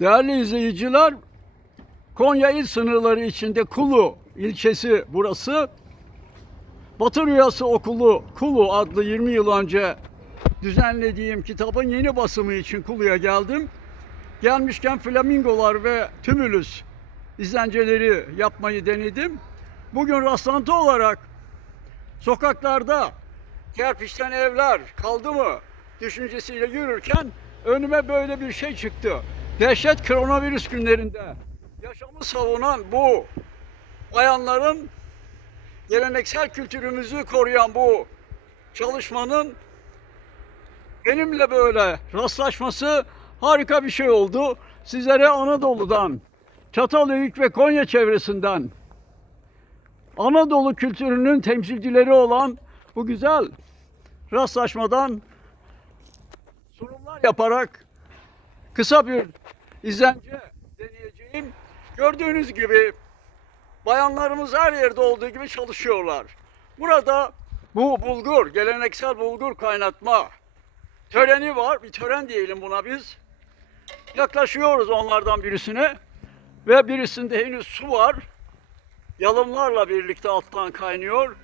Değerli izleyiciler, Konya il sınırları içinde Kulu ilçesi burası. Batı Rüyası Okulu Kulu adlı 20 yıl önce düzenlediğim kitabın yeni basımı için Kulu'ya geldim. Gelmişken flamingolar ve tümülüs izlenceleri yapmayı denedim. Bugün rastlantı olarak sokaklarda kerpiçten evler kaldı mı düşüncesiyle yürürken önüme böyle bir şey çıktı. Dehşet koronavirüs günlerinde yaşamı savunan bu bayanların geleneksel kültürümüzü koruyan bu çalışmanın benimle böyle rastlaşması harika bir şey oldu. Sizlere Anadolu'dan, Çatalhöyük ve Konya çevresinden Anadolu kültürünün temsilcileri olan bu güzel rastlaşmadan sunumlar yaparak kısa bir izlence deneyeceğim. Gördüğünüz gibi bayanlarımız her yerde olduğu gibi çalışıyorlar. Burada bu bulgur, geleneksel bulgur kaynatma töreni var. Bir tören diyelim buna biz. Yaklaşıyoruz onlardan birisine ve birisinde henüz su var. Yalımlarla birlikte alttan kaynıyor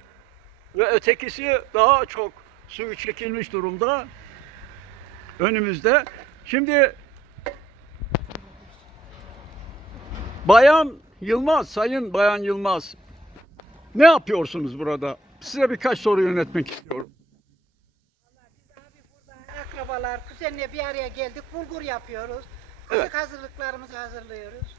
ve ötekisi daha çok suyu çekilmiş durumda önümüzde. Şimdi Bayan Yılmaz, Sayın Bayan Yılmaz ne yapıyorsunuz burada? Size birkaç soru yönetmek istiyorum. Abi burada akrabalar, kuzenle bir araya geldik. Bulgur yapıyoruz. Kışlık Evet. hazırlıklarımızı hazırlıyoruz.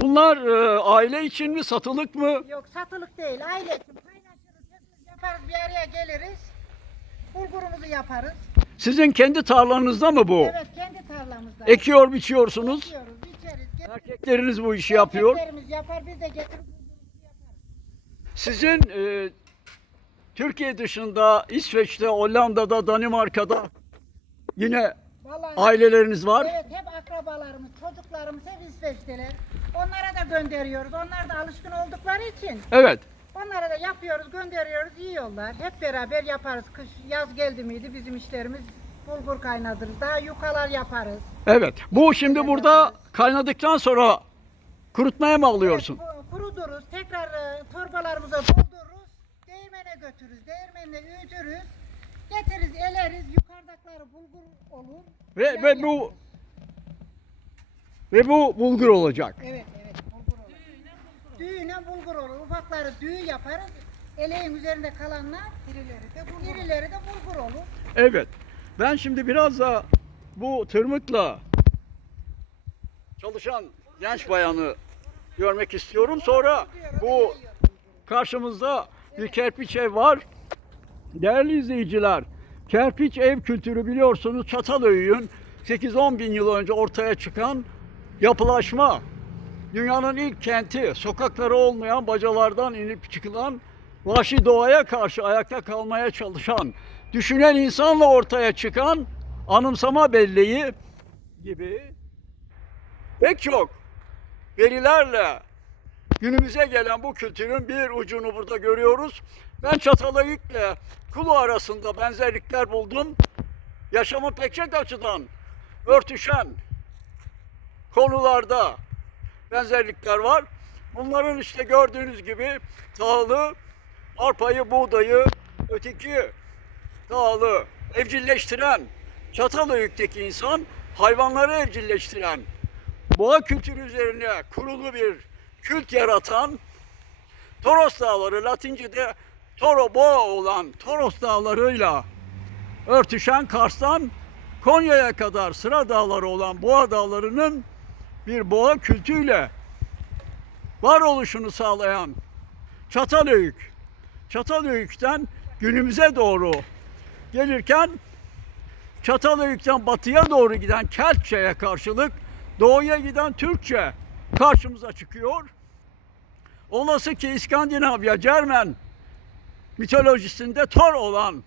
Bunlar e, aile için mi, satılık mı? Yok satılık değil, aile için paylaşırız, hepimiz yaparız, bir araya geliriz. Bulgurumuzu yaparız. Sizin kendi tarlanızda mı bu? Evet, kendi tarlamızda. Ekiyor, biçiyorsunuz. Getiririz. Erkekleriniz bu işi yapıyor. Erkeklerimiz yapar, biz de getirip. Sizin e, Türkiye dışında, İsveç'te, Hollanda'da, Danimarka'da yine Vallahi aileleriniz var. Evet, hep akrabalarımız, çocuklarımız hep İsveç'teler. Onlara da gönderiyoruz. Onlar da alışkın oldukları için. Evet. Onlara da yapıyoruz, gönderiyoruz, yiyorlar. Hep beraber yaparız. Kış, yaz geldi miydi bizim işlerimiz bulgur kaynatırız. Daha yukalar yaparız. Evet. Bu şimdi burada kaynadıktan sonra kurutmaya mı alıyorsun? Evet, ku- kuruduruz, tekrar e, torbalarımıza doldururuz, değirmene götürürüz, değirmenle öğütürüz, getiririz, eleriz, yukarıdakileri bulgur olur. Ve ve bu ve bu bulgur olacak. Evet, evet, bulgur olur. Düğüne bulgur olur, ufakları düğü yaparız, eleğin üzerinde kalanlar, irileri de bulgur, irileri de bulgur olur. Evet. Ben şimdi biraz da bu tırmıkla çalışan genç bayanı görmek istiyorum. Sonra bu karşımızda bir kerpiç ev var. Değerli izleyiciler, kerpiç ev kültürü biliyorsunuz Çatalhöyük'ün 8-10 bin yıl önce ortaya çıkan yapılaşma. Dünyanın ilk kenti, sokakları olmayan bacalardan inip çıkılan, vahşi doğaya karşı ayakta kalmaya çalışan, düşünen insanla ortaya çıkan anımsama belleği gibi pek çok verilerle günümüze gelen bu kültürün bir ucunu burada görüyoruz. Ben Çatalhöyük'le Kulu arasında benzerlikler buldum. Yaşamın pek çok açıdan örtüşen konularda benzerlikler var. Bunların işte gördüğünüz gibi tahılı, arpayı, buğdayı, öteki tahılı evcilleştiren, Çatalhöyük'teki insan hayvanları evcilleştiren, boğa kültürü üzerine kurulu bir kült yaratan Toros Dağları, Latince'de Toro Boğa olan Toros Dağları'yla örtüşen Kars'tan Konya'ya kadar sıra dağları olan Boğa Dağları'nın bir boğa kültüyle varoluşunu sağlayan Çatalhöyük. Çatalhöyük'ten günümüze doğru gelirken Çatalhöyük'ten batıya doğru giden Keltçe'ye karşılık doğuya giden Türkçe karşımıza çıkıyor. Olası ki İskandinavya, Cermen mitolojisinde Thor olan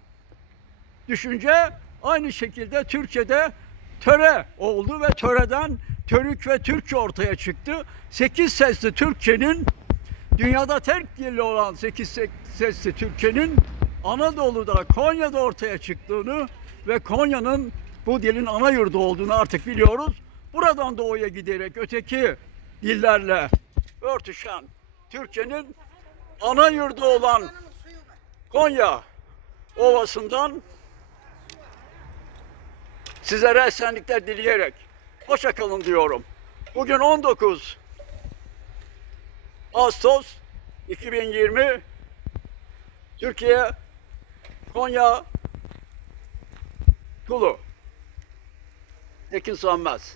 düşünce aynı şekilde Türkçe'de töre oldu ve töreden Törük ve Türkçe ortaya çıktı. Sekiz sesli Türkçenin dünyada tek dili olan sekiz se- sesli Türkçenin Anadolu'da, Konya'da ortaya çıktığını ve Konya'nın bu dilin ana yurdu olduğunu artık biliyoruz. buradan doğuya giderek öteki dillerle örtüşen Türkçenin ana yurdu olan Konya Ovası'ndan sizlere esenlikler dileyerek hoşça kalın diyorum. Bugün 19 Ağustos 2020 Türkiye Konya. Kulu Tekin Sönmez